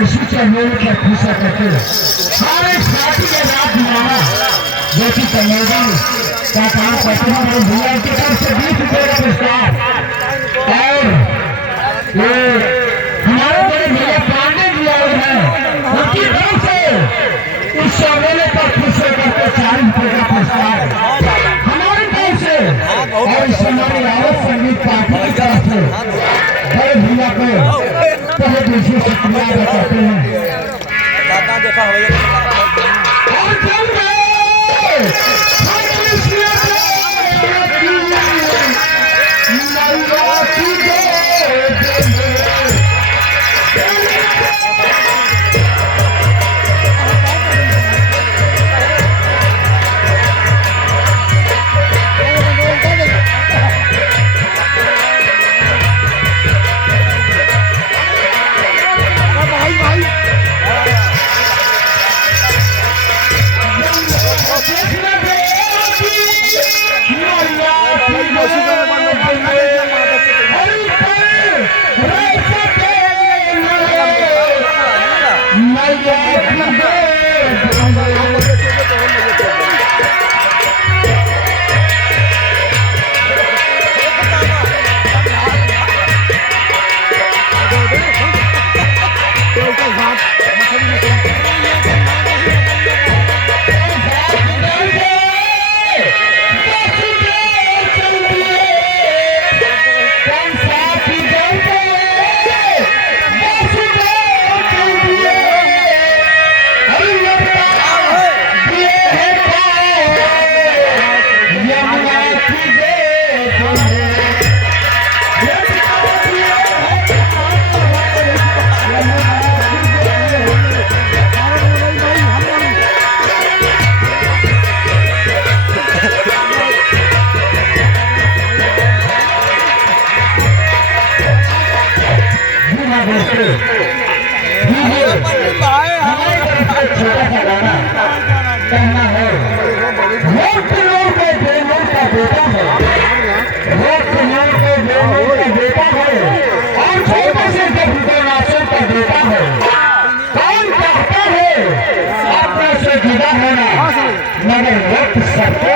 खुशा करते सारे साथी के साथ माना जो कि संयोजन का काम करते हैं और भैया की तरफ से 20 रुपये का पुरस्कार और ये हमारे बड़े भैया पांडे जी आए हैं उनकी तरफ से इस मेले पर खुश होकर के 40 रुपये का पुरस्कार हमारी तरफ से और इस हमारी आवत संगीत पार्टी की तरफ से बड़े भैया को पहले दूसरे शुक्रिया अदा करते हैं। देखा मगर वक्त सबको